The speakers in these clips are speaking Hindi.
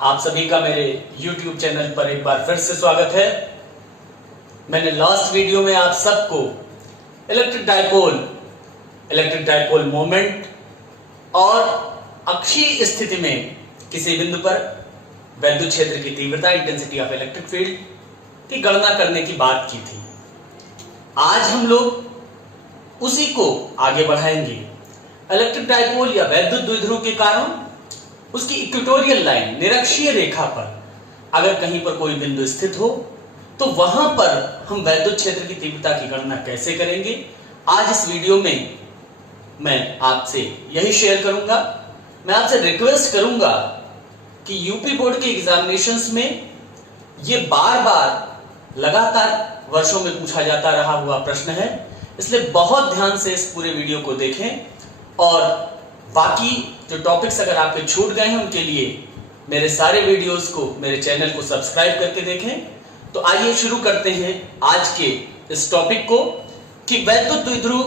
आप सभी का मेरे YouTube चैनल पर एक बार फिर से स्वागत है। मैंने लास्ट वीडियो में आप सबको इलेक्ट्रिक डाइपोल मोमेंट और अक्षीय स्थिति में किसी बिंदु पर वैद्युत क्षेत्र की तीव्रता इंटेंसिटी ऑफ इलेक्ट्रिक फील्ड की गणना करने की बात की थी। आज हम लोग उसी को आगे बढ़ाएंगे। इलेक्ट्रिक डाइपोल या वैद्युत द्विध्रुव के कारण उसकी इक्वेटोरियल लाइन निरक्षीय रेखा पर अगर कहीं पर कोई बिंदु स्थित हो तो वहां पर हम वैद्युत क्षेत्र की तीव्रता की गणना कैसे करेंगे, आज इस वीडियो में मैं आपसे यही शेयर करूंगा। मैं आपसे रिक्वेस्ट करूंगा कि यूपी बोर्ड के एग्जामिनेशंस में ये बार बार लगातार वर्षों में पूछा जाता रहा हुआ प्रश्न है, इसलिए बहुत ध्यान से इस पूरे वीडियो को देखें और बाकी जो टॉपिक्स अगर आपके छूट गए हैं उनके लिए मेरे सारे वीडियोस को, मेरे चैनल को सब्सक्राइब करके देखें। तो आइए शुरू करते हैं आज के इस टॉपिक को कि वैद्युत द्विध्रुव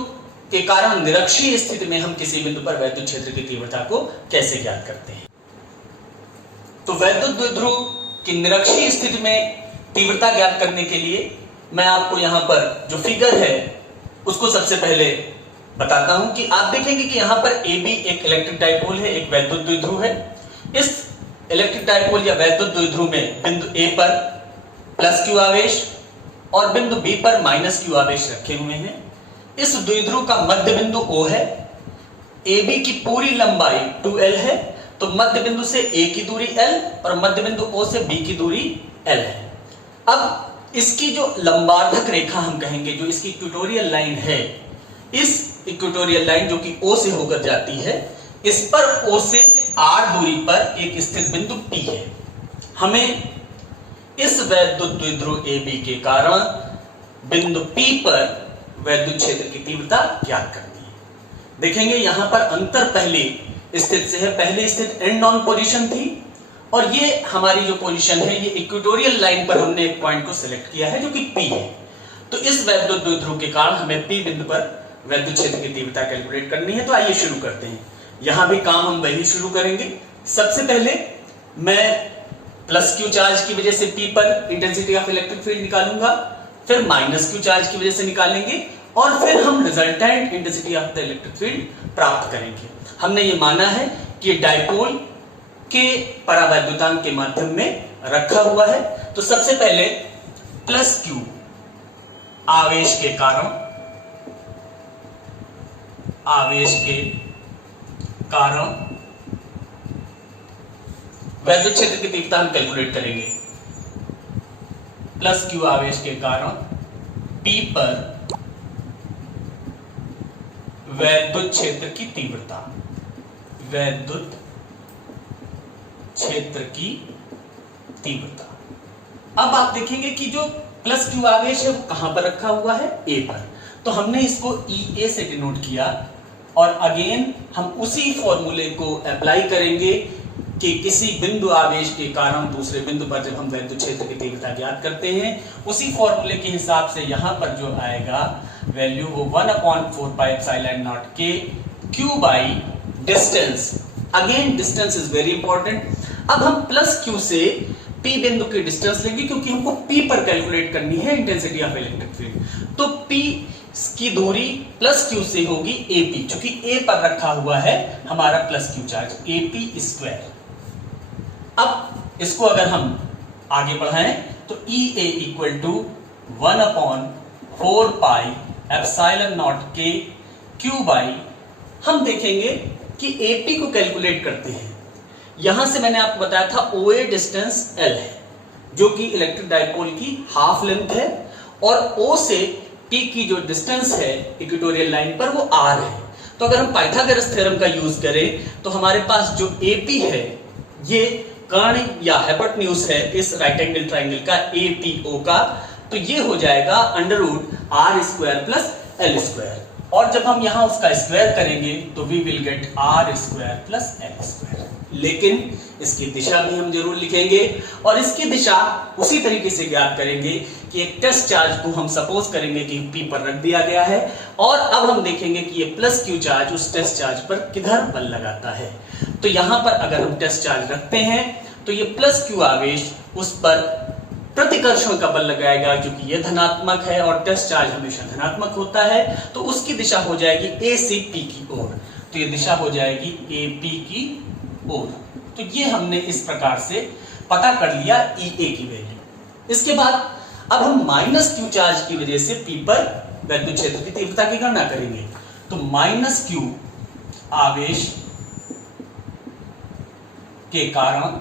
के कारण निरक्षीय स्थिति में हम किसी बिंदु पर वैद्युत क्षेत्र की तीव्रता को कैसे ज्ञात करते हैं। तो वैद्युत द्विध्रुव की निरक्षीय स्थिति में तीव्रता ज्ञात करने के लिए मैं आपको यहां पर जो फिगर है उसको सबसे पहले बताता हूं कि आप देखेंगे कि यहां पर AB एक इलेक्ट्रिक डाइपोल है, एक वैद्युत द्विध्रुव है। इस इलेक्ट्रिक डाइपोल या वैद्युत द्विध्रुव में बिंदु A पर प्लस Q आवेश और बिंदु B पर माइनस Q आवेश रखे हुए हैं। इस द्विध्रुव का मध्य बिंदु O है। AB की पूरी लंबाई 2L है, तो मध्य बिंदु से A की दूरी L और मध्य बिंदु O से B की दूरी L है। अब इसकी जो लंबार्धक रेखा हम कहेंगे, जो इसकी इक्वेटोरियल लाइन है, इस इक्वेटोरियल लाइन जो कि O से होकर जाती है, इस पर O से R दूरी पर एक स्थित बिंदु P है। हमें इस वैद्युत द्विध्रुव AB के कारण बिंदु P पर वैद्युत क्षेत्र की तीव्रता ज्ञात करनी है। देखेंगे यहां पर अंतर पहली स्थित से है, पहली स्थित एंड ऑन पोजीशन थी और ये हमारी जो पोजीशन है ये इक्वेटोरियल लाइन पर हमने एक पॉइंट को सिलेक्ट किया है जो कि P है। तो इस वैद्युत द्विध्रुव के कारण हमें P बिंदु पर वैद्युत क्षेत्र की तीव्रता कैलकुलेट करनी है। तो आइए शुरू करते हैं। यहां भी काम हम वही शुरू करेंगे। सबसे पहले मैं प्लस Q चार्ज की वजह से P पर इंटेंसिटी ऑफ इलेक्ट्रिक फील्ड निकालूंगा, फिर माइनस Q चार्ज की वजह से निकालेंगे और फिर हम resultant intensity of the electric field प्राप्त करेंगे। हमने ये माना है कि ये डाइपोल के परावैद्युतांक के माध्यम में रखा हुआ है। तो सबसे पहले प्लस Q आवेश के कारण वैद्युत क्षेत्र की तीव्रता हम कैलकुलेट करेंगे। प्लस Q आवेश के कारण P पर वैद्युत क्षेत्र की तीव्रता, वैद्युत क्षेत्र की तीव्रता। अब आप देखेंगे कि जो प्लस Q आवेश है वो कहां पर रखा हुआ है, A पर। तो हमने इसको EA से डिनोट किया और अगेन हम उसी फॉर्मूले को अप्लाई करेंगे कि किसी बिंदु आवेश के कारण दूसरे बिंदु पर जब हम वैद्युत क्षेत्र की तीव्रता ज्ञात करते हैं, उसी फॉर्मूले के हिसाब से यहां पर जो आएगा वैल्यू वो 1/4πε0 K Q by distance. Again distance is very important. अब हम प्लस Q से P बिंदु की डिस्टेंस लेंगे क्योंकि हमको P पर कैलकुलेट करनी है इंटेंसिटी ऑफ इलेक्ट्रिक फील्ड। तो P की दूरी प्लस Q से होगी AP, चूंकि A पर रखा हुआ है हमारा plus Q charge AP square. अब इसको अगर हम आगे बढ़ाएं तो EA equal to 1/4πε0 K Q by, हम देखेंगे कि AP को कैलकुलेट करते हैं। यहां से मैंने आपको बताया था OA डिस्टेंस L है जो कि इलेक्ट्रिक डाइपोल की हाफ लेंथ है और O से P की जो डिस्टेंस है इक्वेटोरियल लाइन पर वो R है। तो अगर हम पाइथागोरस थ्योरम का यूज करें तो हमारे पास जो AP है ये कर्ण या हाइपोटेन्यूज है इस राइट एंगल ट्राइंगल का APO का, तो ये हो जाएगा √R² प्लस L²। और जब हम यहां उसका स्क्वायर करेंगे तो we will gate R² plus L²। लेकिन इसकी दिशा भी हम जरूर लिखेंगे और इसकी दिशा उसी तरीके से ज्ञात करेंगे कि एक टेस्ट चार्ज को हम सपोज करेंगे कि P पर रख दिया गया है और अब हम देखेंगे कि ये प्लस Q चार्ज उस टेस्ट चार्ज पर किधर बल लगाता है। तो यहां पर अगर हम टेस्ट चार्ज रखते हैं तो ये प्लस क्यू आवेश उस पर प्रतिकर्षण का बल लगाएगा, क्योंकि ये धनात्मक है और टेस्ट चार्ज हमेशा धनात्मक होता है, तो उसकी दिशा हो जाएगी ए से पी की ओर। तो ये दिशा हो जाएगी ए पी की ओर। तो ये हमने इस प्रकार से पता कर लिया ई ए की वैल्यू। इसके बाद अब हम माइनस क्यू चार्ज की वजह से पी पर वैद्युत क्षेत्र की तीव्रता की गणना करेंगे। तो माइनस क्यू आवेश के कारण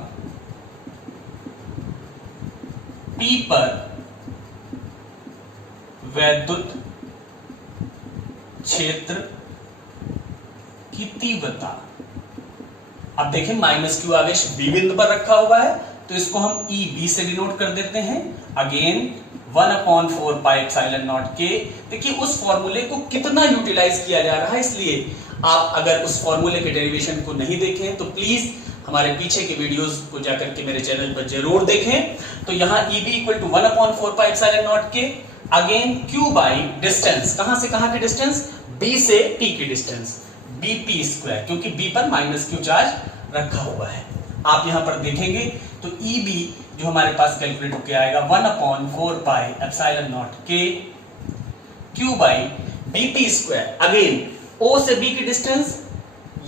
पी पर वैद्युत क्षेत्र की तीव्रता। अब देखें माइनस क्यू आवेश बी बिंदु पर रखा हुआ है, तो इसको हम ई बी से डिनोट कर देते हैं। अगेन 1/4 पाई एप्सिलॉन नॉट के। देखिए उस फॉर्मूले को कितना यूटिलाइज किया जा रहा है, इसलिए आप अगर उस फॉर्मूले के डेरिवेशन को नहीं देखें तो प्लीज हमारे पीछे के वीडियोस को जाकर के मेरे चैनल पर जरूर देखें। तो यहाँ EB equal to 1/4 pi epsilon naught के। अगेन Q बाई डिस्टेंस, कहां से कहां की डिस्टेंस, B से P की डिस्टेंस, BP स्क्वायर, क्योंकि B पर माइनस क्यू चार्ज रखा हुआ है। आप यहां पर देखेंगे तो EB जो हमारे पास कैलकुलेट होकर आएगा 1/4 पाई एप्सिलॉन नॉट के Q by BP square. Again O से B की डिस्टेंस,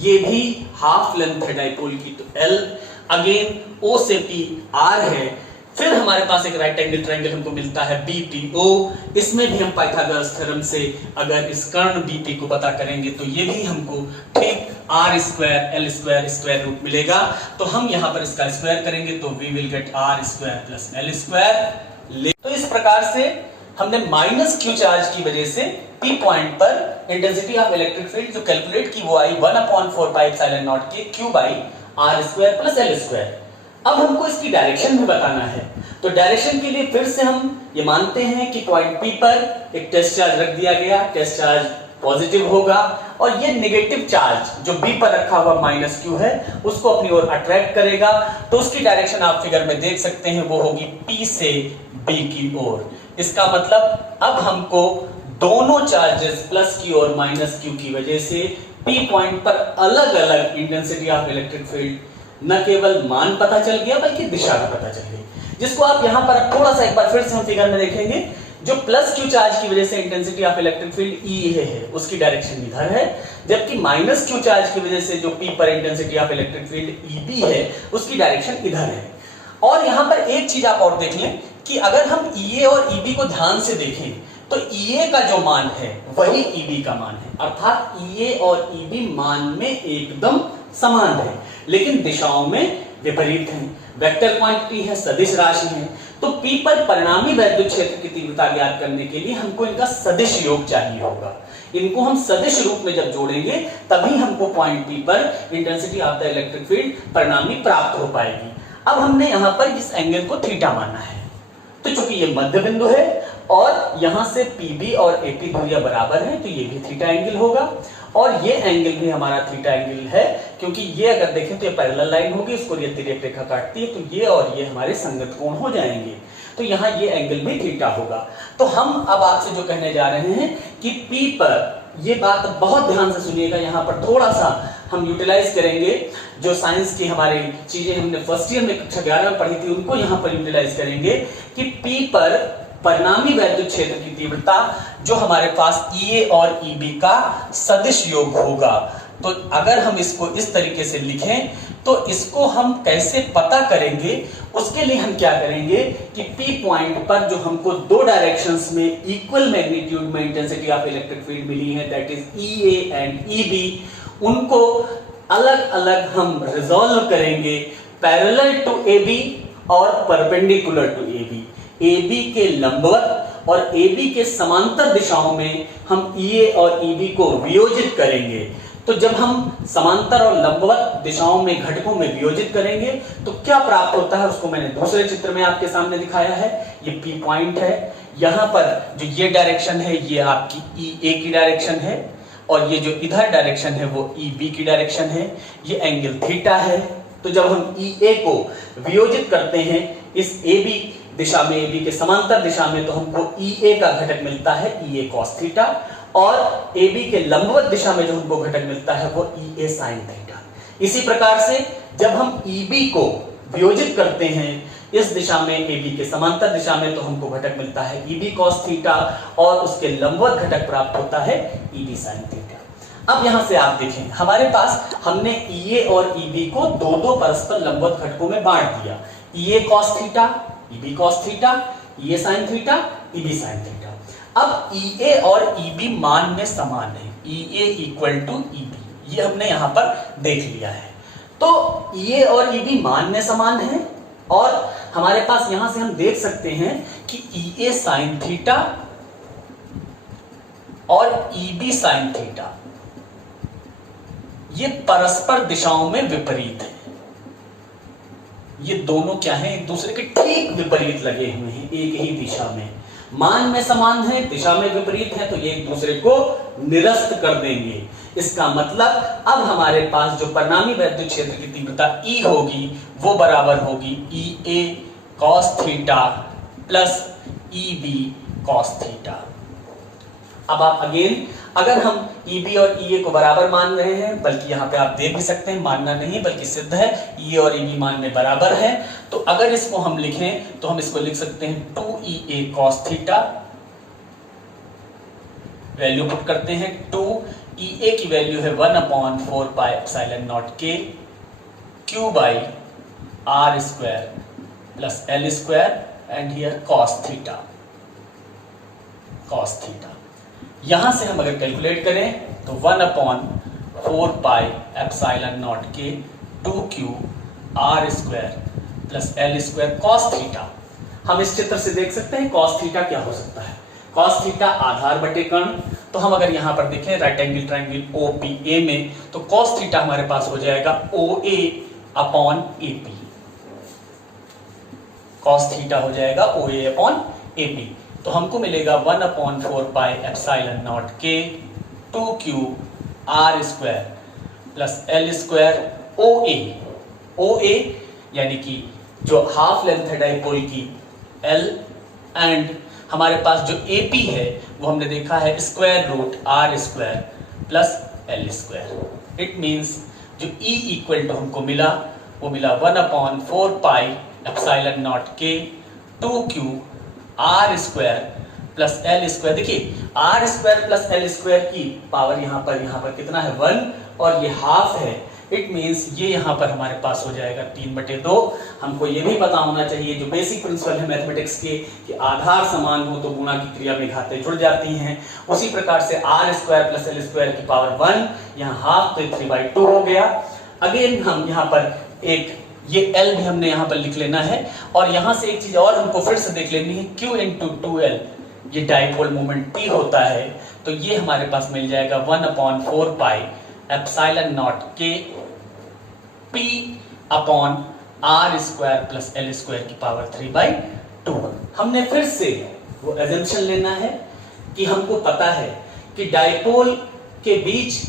ये भी हाफ लेंथ है डाइपोल की, तो L। अगेन O से P R है। फिर हमारे पास एक राइट एंगल ट्रायंगल हमको मिलता है BPO। इसमें भी हम पाइथागोरस थ्योरम से अगर इस कर्ण BP को पता करेंगे तो ये भी हमको ठीक R square L square square root मिलेगा। तो हम यहाँ पर इसका स्क्वायर करेंगे तो we will get R square plus L square. तो इस प्रकार से हमने माइनस क्यू चार्ज की वजह से P पॉइंट पर इंटेंसिटी ऑफ इलेक्ट्रिक फील्ड जो कैलकुलेट की वो आई 1/4 पाई एप्सिलॉन नॉट के Q by R square plus L square. अब हमको इसकी डायरेक्शन भी बताना है, तो डायरेक्शन के लिए फिर से हम ये मानते हैं कि पॉइंट P पर एक टेस्ट चार्ज रख दिया गया, टेस्ट चार्ज पॉजिटिव होगा और ये नेगेटिव चार्ज जो B पर रखा हुआ माइनस क्यू है उसको अपनी ओर अट्रैक्ट करेगा। तो उसकी डायरेक्शन आप फिगर में देख सकते हैं, वो होगी P से B की ओर। इसका मतलब अब हमको दोनों चार्जेस प्लस क्यू और माइनस क्यू की वजह से P पॉइंट पर अलग अलग इंटेंसिटी ऑफ इलेक्ट्रिक फील्ड न केवल मान पता चल गया बल्कि दिशा भी पता चल गई, जिसको आप यहां पर थोड़ा सा एक बार फिर से हम फिगर में देखेंगे। जो प्लस क्यू चार्ज की वजह से intensity of electric field E है उसकी डायरेक्शन इधर है, जबकि माइनस क्यू चार्ज की वजह से जो पी पर intensity of electric field EB है उसकी डायरेक्शन इधर है। और यहां पर एक चीज आप और देख लें कि अगर हम ईए और ईबी को ध्यान से देखें तो ईए का जो मान है वही ईबी का मान है, अर्थात ईए और ईबी मान में एकदम समान है लेकिन दिशाओं में विपरीत हैं। वेक्टर क्वांटिटी है, सदिश राशि है। तो P पर परिणामी वैद्युत क्षेत्र की तीव्रता ज्ञात करने के लिए हमको इनका सदिश योग चाहिए होगा। इनको हम सदिश रूप में जब जोड़ेंगे तभी हमको पॉइंट P पर intensity of the electric field परिणामी प्राप्त हो पाएगी। अब हमने यहां पर इस एंगल को थीटा माना है, तो चूंकि ये मध्य बिंदु है और यहां से PB और AP दूरियां बराबर हैं तो ये भी थीटा एंगल होगा और ये एंगल भी हमारा थीटा एंगल है, क्योंकि ये अगर देखें तो ये पैरेलल लाइन होगी, इसको ये तिर्यक रेखा काटती है, तो ये और ये हमारे संगत कोण हो जाएंगे, तो यहाँ ये एंगल भी थीटा होगा। तो हम अब आपसे जो कहने जा रहे हैं कि P पर, ये बात बहुत ध्यान से सुनिएगा, यहाँ पर थोड़ा सा हम यूटिलाइज करेंगे जो साइंस की हमारी चीजें हमने फर्स्ट ईयर में कक्षा 11 में पढ़ी थी उनको यहाँ पर यूटिलाइज करेंगे कि P पर परिणामी वैद्युत क्षेत्र की तीव्रता जो हमारे पास EA और EB का सदिश योग होगा। तो अगर हम इसको इस तरीके से लिखें तो इसको हम कैसे पता करेंगे, उसके लिए हम क्या करेंगे कि P पॉइंट पर जो हमको दो डायरेक्शंस में इक्वल मैग्नीट्यूड में इंटेंसिटी ऑफ इलेक्ट्रिक फील्ड मिली है, that is EA and EB, उनको अलग अलग हम रिजॉल्व करेंगे पैरेलल टू AB और परपेंडिकुलर टू AB। AB के लंबवत और AB के समांतर दिशाओं में हम EA और EB को वियोजित करेंगे। तो जब हम समांतर और लंबवत दिशाओं में घटकों में वियोजित करेंगे तो क्या प्राप्त होता है उसको मैंने दूसरे चित्र में आपके सामने दिखाया है। ये P पॉइंट है, यहां पर जो ये डायरेक्शन है ये आपकी EA की डायरेक्शन है और ये जो इधर डायरेक्शन है वो EB की डायरेक्शन है, ये एंगल थीटा है। तो जब हम EA को वियोजित करते हैं इस AB दिशा में, AB के समांतर दिशा में, तो हमको EA का घटक मिलता है EA cos थीटा और AB के लंबवत दिशा में जो हमको घटक मिलता है वो EA sin थीटा। इसी प्रकार से जब हम EB को वियोजित करते हैं इस दिशा में AB के समांतर दिशा में, तो हमको घटक मिलता है EB cos थीटा और उसके लंबवत घटक प्राप्त होता है EB sin थीटा। अब यहां से आप देखें, हमारे पास हमने EA और EB को दो दो परस्पर लंबवत घटकों में बांट दिया, EA cos theta, EB cos theta, EA sin theta, EB sin theta. अब EA और EB मान में समान है, EA इक्वल टू EB, ये हमने यहां पर देख लिया है। तो EA और EB मान में समान है और हमारे पास यहां से हम देख सकते हैं कि EA sin थीटा और EB sin थीटा ये परस्पर दिशाओं में विपरीत है। ये दोनों क्या हैं, एक दूसरे के ठीक विपरीत लगे हुए हैं, एक ही दिशा में, मान में समान है, दिशा में विपरीत है, तो ये एक दूसरे को निरस्त कर देंगे। इसका मतलब अब हमारे पास जो परिणामी वैद्युत क्षेत्र की तीव्रता E होगी वो बराबर होगी EA cos theta plus EB cos theta. अब आप अगेन अगर हम EB और EA को बराबर मान रहे हैं, बल्कि यहां पे आप देख भी सकते हैं, मानना नहीं बल्कि सिद्ध है, EA और EB मान में बराबर है, तो अगर इसको हम लिखें तो हम इसको लिख सकते हैं 2EA cos theta, value put करते हैं, 2EA की वैल्यू है 1/4 pi epsilon naught K Q by R square plus L square and here cos theta, cos theta. यहां से हम अगर कैलकुलेट करें तो 1/4 pi epsilon naught K 2Q R square plus L square cos theta. हम इस चित्र से देख सकते हैं cos थीटा क्या हो सकता है, cos थीटा आधार बटे कर्ण, तो हम अगर यहां पर देखें राइट एंगल ट्रायंगल OPA में, तो cos थीटा हमारे पास हो जाएगा OA upon AP, cos theta हो जाएगा OA अपॉन AP, तो हमको मिलेगा 1/4 pi epsilon naught K 2Q R square plus L square OA यानी कि जो हाफ लेंथ है डाइपोल की L, एंड हमारे पास जो AP है वो हमने देखा है square root R square plus L square. It means जो E इक्वल टू हमको मिला वो मिला 1/4 pi epsilon naught K 2Q R square plus L square. देखिए R square plus L square की पावर यहाँ पर कितना है 1 और ये हाफ है, इट मींस ये यहाँ पर हमारे पास हो जाएगा 3/2। हमको ये भी पता होना चाहिए जो बेसिक प्रिंसिपल है मैथमेटिक्स के कि आधार समान हो तो गुणा की क्रिया में घातें जुड़ जाती हैं, उसी प्रकार से R square plus L square की पावर 1, यहाँ हाफ तो 3/2 हो गया। अगेन हम यहाँ पर एक ये L भी हमने यहाँ पर लिख लेना है, और यहाँ से एक चीज और हमको फिर से देख लेनी है, Q इंटू 2L ये डाइपोल मोमेंट P होता है, तो ये हमारे पास मिल जाएगा 1/4 pi epsilon naught K P upon R square plus L square की पावर 3/2। हमने फिर से वो एजम्पशन लेना है कि हमको पता है कि डाइपोल के बीच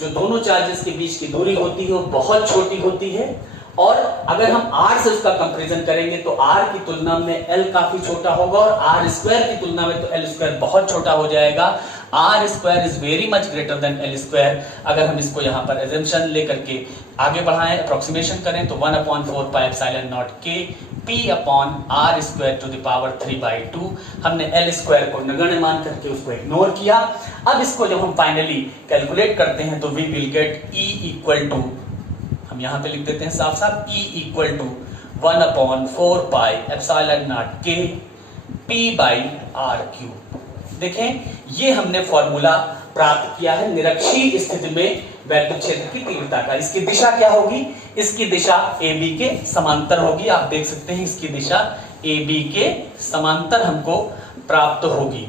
जो दोनों चार्जेस के बीच की दूरी होती है वो बहुत छोटी होती है, और अगर हम R से उसका कंपैरिजन करेंगे तो R की तुलना में L काफी छोटा होगा और R स्क्वायर की तुलना में तो L स्क्वायर बहुत छोटा हो जाएगा। R square is very much greater than L square. अगर हम इसको यहाँ पर एजम्पशन लेकर के आगे बढ़ाएं, अप्रोक्सीमेशन करें तो 1/4 pi epsilon naught K P upon R square to the power 3/2। हमने L स्क्वायर को नगण्य मान करके उसको इग्नोर किया। अब इसको जब हम फाइनली कैलकुलेट करते हैं तो we will get E equal to, हम यहाँ पे लिख देते हैं साफ साफ, E equal to 1/4 pi epsilon naught K P by R cube. देखें ये हमने फॉर्मूला प्राप्त किया है निरक्षीय स्थिति में वैद्युत क्षेत्र की तीव्रता का। इसकी दिशा क्या होगी, इसकी दिशा AB के समांतर होगी। आप देख सकते हैं इसकी दिशा AB के समांतर हमको प्राप्त होगी।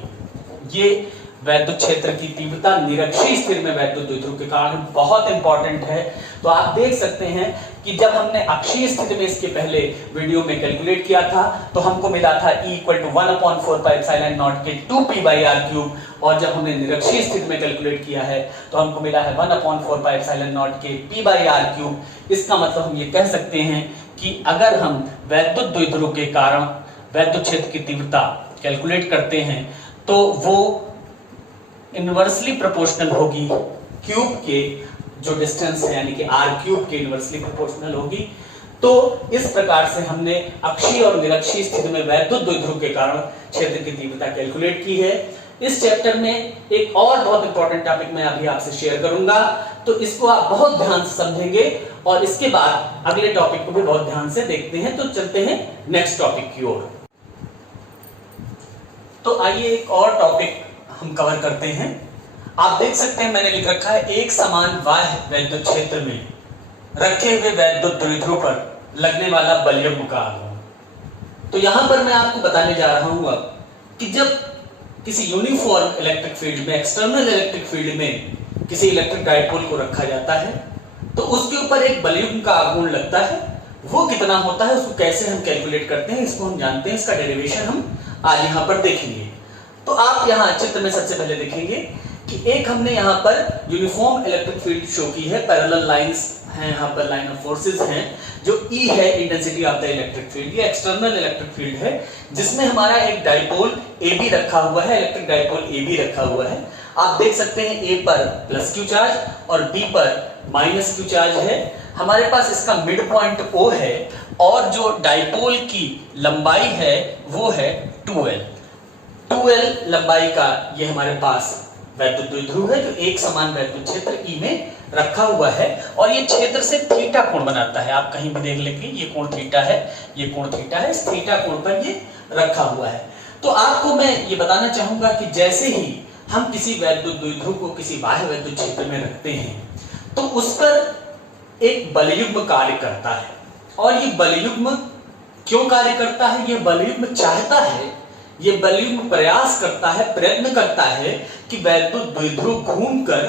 ये वैद्युत क्षेत्र की तीव्रता निरक्षीय स्थिति में वैद्युत द्विध्रुव के कारण बहुत इंपॉर्टेंट है। तो आप देख सकते हैं कि जब हमने अक्षीय स्थिति में इसके पहले वीडियो में कैलकुलेट किया था तो हमको मिला था E equal to 1/4 pi epsilon naught K 2P by R cube, और जब हमने निरक्षीय स्थिति में कैलकुलेट किया है तो हमको मिला है 1/4 pi epsilon naught K P by R cube. इसका मतलब हम ये कह सकते हैं कि अगर हम वैद्युत द्विध्रुव के कारण वैद्युत क्षेत्र की तीव्रता कैलकुलेट करते हैं तो वो इनवर्सली प्रोपोर्शनल होगी क्यूब के जो डिस्टेंस है, यानी कि R क्यूब के इनवर्सली प्रोपोर्शनल होगी। तो इस प्रकार से हमने अक्षीय और निरक्षीय स्थिति में वैद्युत द्विध्रुव के कारण क्षेत्र की तीव्रता कैलकुलेट की है। इस चैप्टर में एक और बहुत इंपॉर्टेंट टॉपिक मैं अभी आपसे शेयर करूंगा, तो इसको आप बहुत ध्यान से समझेंगे और इसके बाद अगले टॉपिक को भी बहुत ध्यान से देखते हैं। तो चलते हैं नेक्स्ट टॉपिक की ओर। तो आइए एक और टॉपिक हम कवर करते हैं। आप देख सकते हैं मैंने लिख रखा है एक समान बाह्य वैद्युत क्षेत्र में रखे हुए वैद्युत द्विध्रुव पर लगने वाला बलयुग्म का आघूर्ण। तो यहां पर मैं आपको बताने जा रहा हूं अब कि जब किसी यूनिफॉर्म इलेक्ट्रिक फील्ड में, एक्सटर्नल इलेक्ट्रिक फील्ड में किसी इलेक्ट्रिक डायपोल को रखा जाता है तो उसके ऊपर एक बलयुग्म का आघूर्ण लगता है। वो कितना होता है, उसको कैसे हम कैलकुलेट करते हैं, इसको हम जानते हैं। इसका डेरिवेशन हम आज यहां पर देखेंगे। तो आप यहां चित्र में सबसे पहले देखेंगे कि एक हमने यहां पर यूनिफॉर्म इलेक्ट्रिक फील्ड शो की है, पैरेलल लाइंस हैं, यहाँ पर लाइन ऑफ फोर्सेस हैं, जो E है intensity of the electric field, ये एक्सटर्नल इलेक्ट्रिक फील्ड है जिसमें हमारा एक डायपोल AB रखा हुआ है, इलेक्ट्रिक डायपोल AB रखा हुआ है। आप देख सकते हैं A पर प्लस Q चार्ज और B पर माइनस Q चार्ज है। हमारे पास इसका मिड पॉइंट O है और जो डायपोल की लंबाई है वो है 2L लंबाई का ये हमारे पास वैद्युत द्विध्रुव है जो एक समान वैद्युत क्षेत्र E में रखा हुआ है और ये क्षेत्र से थीटा कोण बनाता है। आप कहीं भी देख लेंगे ये कोण थीटा है, ये कोण थीटा है, इस थीटा कोण पर ये रखा हुआ है। तो आपको मैं ये बताना चाहूंगा कि जैसे ही हम किसी वैद्युत द्विध्रुव को किसी बाह्य वैद्युत क्षेत्र में रखते हैं तो उस पर एक बलयुग्म कार्य करता है। और ये बलयुग्म क्यों कार्य करता है? ये बलयुग्म चाहता है, ये बलयुग्म प्रयास करता है, प्रयत्न करता है कि वैद्युत द्विध्रुव घूमकर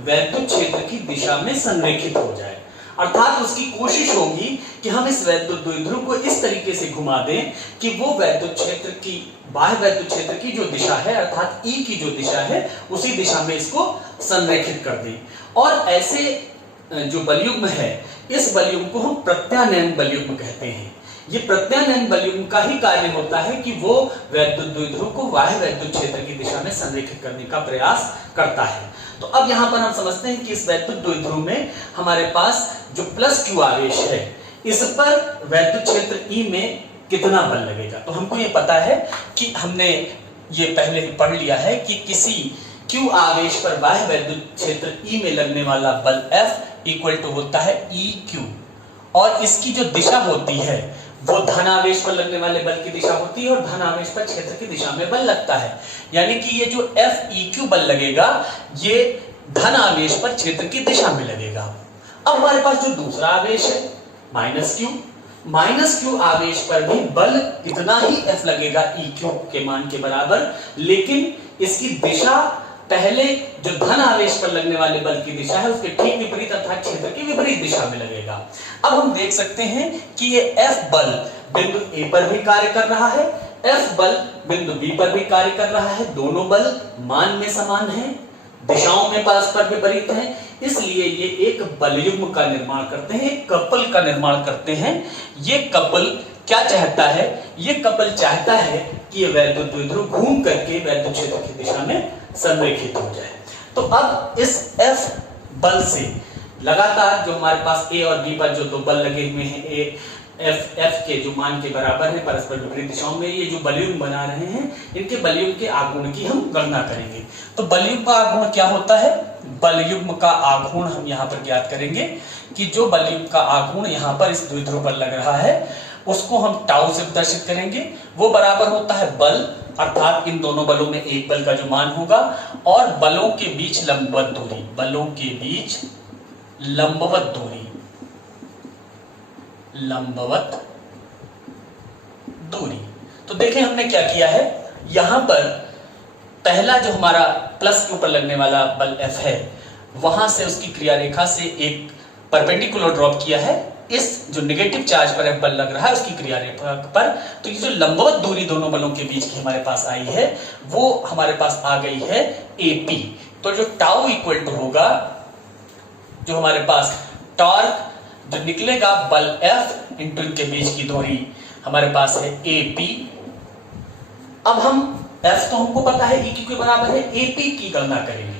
वैद्युत क्षेत्र की दिशा में संरेखित हो जाए। अर्थात उसकी कोशिश होगी कि हम इस वैद्युत द्विध्रुव को इस तरीके से घुमा दें कि वो वैद्युत क्षेत्र की, बाह्य वैद्युत क्षेत्र की जो दिशा है अर्थात E की जो दिशा है उसी दिशा में इसको संरेखित कर दें। और ऐसे जो बलयुग्म है, इस बलयुग्म को हम प्रत्यानयन बलयुग्म कहते हैं। ये प्रत्यानयन बलयुग्म का ही कार्य होता है कि वो वैद्युत द्विध्रुव को बाह्य वैद्युत क्षेत्र की दिशा में संरेखित करने का प्रयास करता है। तो अब यहां पर हम समझते हैं कि इस वैद्युत द्विध्रुव में हमारे पास जो प्लस Q आवेश है इस पर वैद्युत क्षेत्र E में कितना बल लगेगा। तो हमको ये पता है कि हमने ये पहले ही पढ़ लिया है कि किसी Q आवेश पर बाह्य वैद्युत क्षेत्र E में लगने वाला बल F इक्वल टू होता है EQ और इसकी जो दिशा होती है वो धन आवेश पर लगने वाले बल की दिशा होती है और धन आवेश पर क्षेत्र की दिशा में बल लगता है। यानी कि ये जो FEQ बल लगेगा ये धन आवेश पर क्षेत्र की दिशा में लगेगा। अब हमारे पास जो दूसरा आवेश है माइनस Q आवेश पर भी बल इतना ही F लगेगा EQ के मान के बराबर, लेकिन इसकी दिशा पहले जो धन आवेश पर लगने वाले बल की दिशा है उसके ठीक विपरीत अर्थात क्षेत्र की विपरीत दिशा में लगेगा। अब हम देख सकते हैं कि ये F बल बिंदु A पर भी कार्य कर रहा है, F बल बिंदु B पर भी कार्य कर रहा है। दोनों बल मान में समान हैं, दिशाओं में परस्पर विपरीत हैं, इसलिए ये एक बलयुग्म का निर्माण करते हैं, एक कपल का निर्माण करते हैं। ये कपल क्या चाहता है? ये कपल चाहता है कि ये वैद्युत द्विध्रुव घूम करके वैद्युत क्षेत्र की दिशा में संरेखित हो जाए। तो अब इस F बल से लगातार जो हमारे पास A और B पर जो दो बल लगे हुए हैं, F के जो मान के बराबर है परस्पर विपरीत दिशाओं में, ये जो बलयुग्म बना रहे हैं इनके बलयुग्म के आघूर्ण की हम गणना करेंगे। तो बलयुग्म का आघूर्ण क्या होता है? बलयुग्म का आघूर्ण हम यहाँ पर ज्ञात करेंगे कि जो बलयुग्म का आघूर्ण यहाँ पर इस द्विध्रुव पर लग रहा है उसको हम टाउ से प्रदर्शित करेंगे। वो बराबर होता है बल अर्थात इन दोनों बलों में एक बल का जो मान होगा और बलों के बीच लंबवत दूरी, बलों के बीच लंबवत दूरी, लंबवत दूरी। तो देखें हमने क्या किया है, यहां पर पहला जो हमारा प्लस के ऊपर लगने वाला बल F है वहां से उसकी क्रिया रेखा से एक परपेंडिकुलर ड्रॉप किया है। इस जो नेगेटिव चार्ज पर F बल लग रहा है उसकी क्रिया रेखा पर, तो ये जो लंबवत दूरी दोनों बलों के बीच की हमारे पास आई है वो हमारे पास आ गई है AP। तो जो टाउ इक्वल टू होगा, जो हमारे पास टॉर्क जो निकलेगा बल F इंटू इनके बीच की दूरी हमारे पास है AP। अब हम F तो हमको पता है EQ के बराबर है, AP की गणना करेंगे।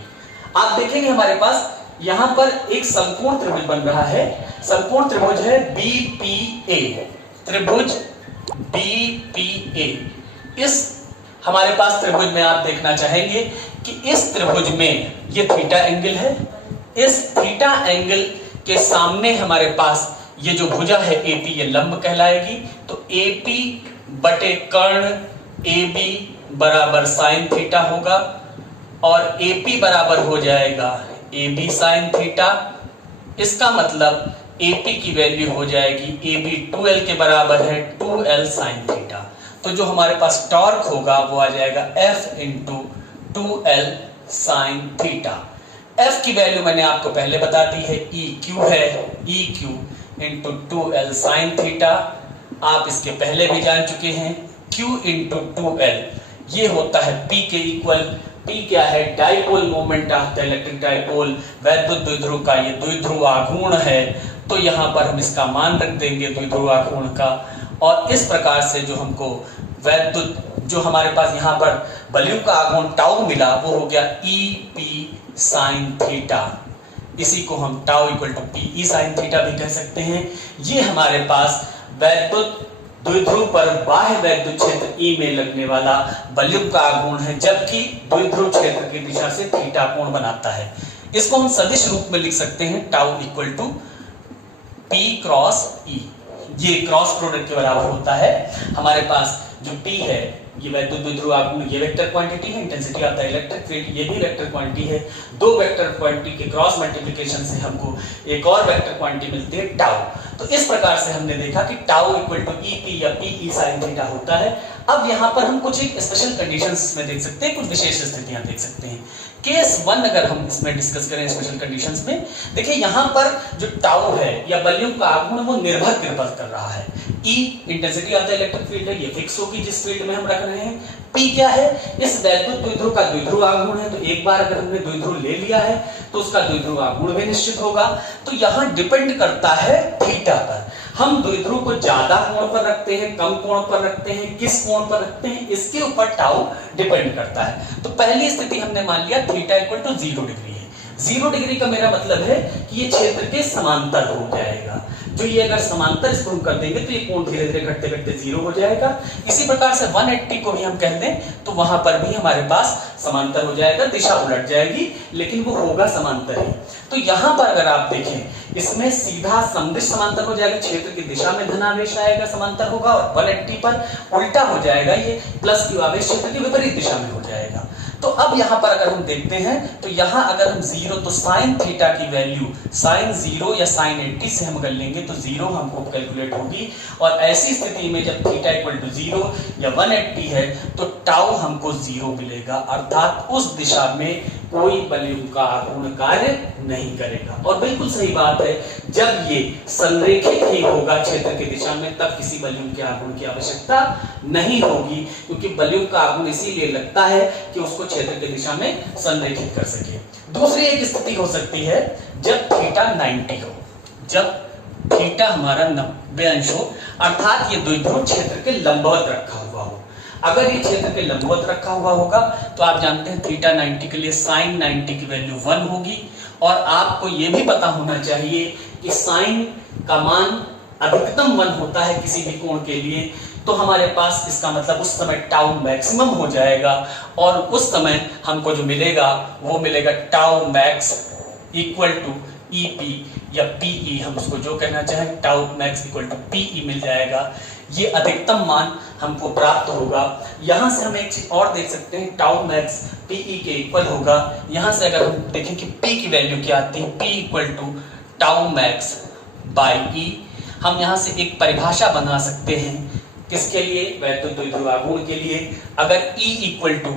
आप देखेंगे हमारे पास यहां पर एक समकोण त्रिभुज बन रहा है समकोण त्रिभुज है BPA, त्रिभुज BPA। इस हमारे पास त्रिभुज में आप देखना चाहेंगे कि इस त्रिभुज में ये थीटा एंगल है, इस थीटा एंगल के सामने हमारे पास ये जो भुजा है AP ये लंब कहलाएगी। तो AP बटे कर्ण AB बराबर साइन थीटा होगा और AP बराबर हो जाएगा AB साइन थीटा। इसका मतलब AP की वैल्यू हो जाएगी AB 2L के बराबर है 2L साइन थीटा। तो जो हमारे पास टॉर्क होगा वो आ जाएगा F into 2L sine theta. F की वैल्यू मैंने आपको पहले बता दी है, EQ है, EQ into 2L sine theta. आप इसके पहले भी जान चुके हैं, Q इंटू 2L ये होता है P के इक्वल। P क्या है? Dipole moment of the electric dipole, वैद्युत द्विध्रुव का ये द्विध्रुव आघूर्ण है। तो यहाँ पर हम इसका मान रख देंगे द्विध्रुव आघूर्ण का, और इस प्रकार से जो हमको वैद्युत जो हमारे पास यहाँ पर बलयुक्त का आघूर्ण टाउ मिला वो हो गया EP साइन थीटा। इसी को हम tau equal to PE sine theta भी कह सकते हैं। ये हमारे पास वैद्युत द्विध्रुव पर बाह्य वैद्युत क्षेत्र E में लगने वाला बलयुक्त का आघूर्ण है, जबकि द्विध्रुव क्षेत्र की दिशा से थीटा कोण बनाता है। इसको हम सदिश रूप में लिख सकते हैं, tau equal to P cross E। ये क्रॉस प्रोडक्ट के बराबर होता है। हमारे पास जो P है ये वैद्युत द्विध्रुव आघूर्ण, ये वेक्टर क्वांटिटी है, intensity of the electric field ये भी वेक्टर क्वांटिटी है। दो वेक्टर क्वांटिटी के क्रॉस मल्टीप्लिकेशन से हमको एक और वेक्टर क्वांटिटी मिलती है टाउ। तो इस प्रकार से हमने देखा कि टाउ इक्वल टू EP या PE साइन थीटा होता है। अब यहाँ पर हम कुछ एक स्पेशल कंडीशंस में देख सकते हैं, कुछ विशेष स्थितियां देख सकते हैं। केस 1 अगर हम इसमें डिस्कस करें स्पेशल कंडीशंस में, देखिए यहाँ पर जो टाउ है या बलयुक्त का आघूर्ण वो निर्भर कर रहा है। E intensity of the electric field है, ये फिक्स होगी जिस फील्ड में हम रख रहे हैं। P क्या है? इस वैद्युत द्विध्रुव का द्विध्रुव आघूर्ण है, तो एक बार अगर हमने द्विध्रुव ले लिया है तो उसका द्विध्रुव आघूर्ण भी निश्चित होगा। तो यहाँ डिपेंड करता है थीटा पर, हम द्विध्रुव को ज्यादा कोण पर रखते हैं, कम कोण पर रखते हैं, किस कोण पर रखते हैं, इसके ऊपर टाउ डिपेंड करता है। तो पहली स्थिति हमने मान लिया थीटा इक्वल टू 0 डिग्री है। 0 डिग्री का मेरा मतलब है कि ये क्षेत्र के समांतर हो जाएगा। जो ये अगर समांतर इसको हम कर देंगे तो ये कोण धीरे धीरे घटते घटते 0 हो जाएगा। इसी प्रकार से 180 को भी हम कह दें तो वहां पर भी हमारे पास समांतर हो जाएगा, दिशा उलट जाएगी लेकिन वो होगा समांतर ही। तो यहाँ पर अगर आप देखें इसमें सीधा समदिश समांतर हो जाएगा, क्षेत्र की दिशा में धनावेश आएगा, समांतर होगा, और 180 पर उल्टा हो जाएगा, ये प्लस क्यू आवेश क्षेत्र की विपरीत दिशा में हो जाएगा। तो अब यहाँ पर अगर हम देखते हैं तो यहाँ अगर हम 0 तो साइन थीटा की वैल्यू साइन 0 या साइन 80 से हम कर लेंगे तो 0 हमको कैलकुलेट होगी, और ऐसी स्थिति में जब थीटा इक्वल टू 0 या 180 है तो टाउ हमको 0 मिलेगा, अर्थात उस दिशा में कोई बलयुक्त का आघूर्ण कार्य नहीं करेगा। और बिल्कुल सही बात है, जब ये संरेखित ही होगा क्षेत्र की दिशा में तब किसी बलयुक्त के आघूर्ण की आवश्यकता नहीं होगी, क्योंकि बलयुक्त का आघूर्ण इसीलिए लगता है कि उसको क्षेत्र की दिशा में संरेखित कर सके। दूसरी एक स्थिति हो सकती है जब थीटा 90 हो, जब थीटा हमारा 90 अंश हो, अर्थात ये द्विध्रुव क्षेत्र के लंबवत रखा हुआ हो। अगर ये क्षेत्र के लंबवत रखा हुआ होगा तो आप जानते हैं थीटा 90 के लिए साइन 90 की वैल्यू 1 होगी, और आपको ये भी पता होना चाहिए कि साइन का मान अधिकतम 1 होता है किसी भी कोण के लिए। तो हमारे पास इसका मतलब उस समय टाउ मैक्सिमम हो जाएगा, और उस समय हमको जो मिलेगा वो मिलेगा tau max equal to EP या PE, हम उसको जो कहना चाहें, tau max equal to PE मिल जाएगा। ये अधिकतम मान हमको प्राप्त होगा। यहाँ से हम एक चीज और देख सकते हैं, टाउ मैक्स PE के इक्वल होगा। यहाँ से अगर हम देखें कि P की वैल्यू क्या आती है, P equal to tau max by E, हम यहाँ से एक परिभाषा बना सकते हैं किसके लिए? वैद्युत द्विध्रुव आघूर्ण के लिए। अगर E इक्वल टू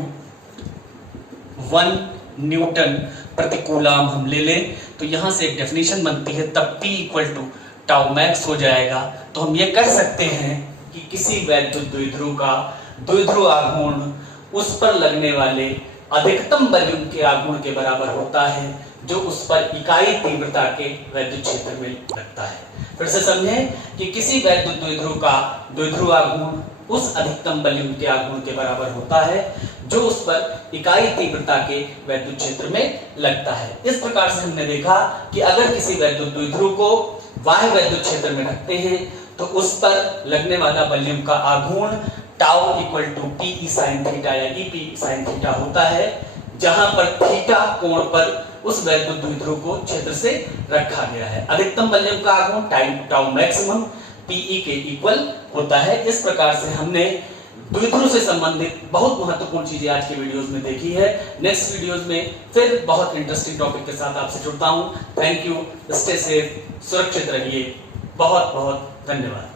1 न्यूटन प्रति कूलाम हम ले लें तो यहाँ से एक डेफिनेशन बनती है, तब P equal to tau max हो जाएगा। तो हम ये कह सकते हैं कि किसी वैद्युत द्विध्रुव का द्विध्रुव आघूर्ण उस पर लगने वाले अधिकतम बलयुक्त के आघूर्ण के बराबर होता है जो उस पर इकाई तीव्रता के वैद्युत क्षेत्र में लगता है। फिर से समझें कि किसी वैद्युत द्विध्रुव का द्विध्रुव आघूर्ण उस अधिकतम बलयुक्त के आघूर्ण के बराबर होता है जो उस पर इकाई तीव्रता के वैद्युत क्षेत्र में लगता है। इस प्रकार से हमने देखा कि अगर किसी वैद्युत द्विध्रुव को बाह्य वैद्युत क्षेत्र में रखते हैं तो उस पर लगने वाला वॉल्यूम का आघूर्ण tau equal to T sine theta या ईपी साइन थीटा होता है, जहां पर थीटा कोण पर उस वैद्युत द्विध्रुव को क्षेत्र से रखा गया है। अधिकतम वॉल्यूम का आघूर्ण टाइम टाउ मैक्सिमम पीई के इक्वल होता है। इस प्रकार से हमने द्विध्रुव से संबंधित बहुत महत्वपूर्ण चीजें आज के वीडियोस में देखी है। नेक्स्ट वीडियोस में फिर बहुत इंटरेस्टिंग टॉपिक के साथ आपसे जुड़ता हूं। थैंक यू, स्टे सेफ, सुरक्षित रहिए। बहुत बहुत धन्यवाद।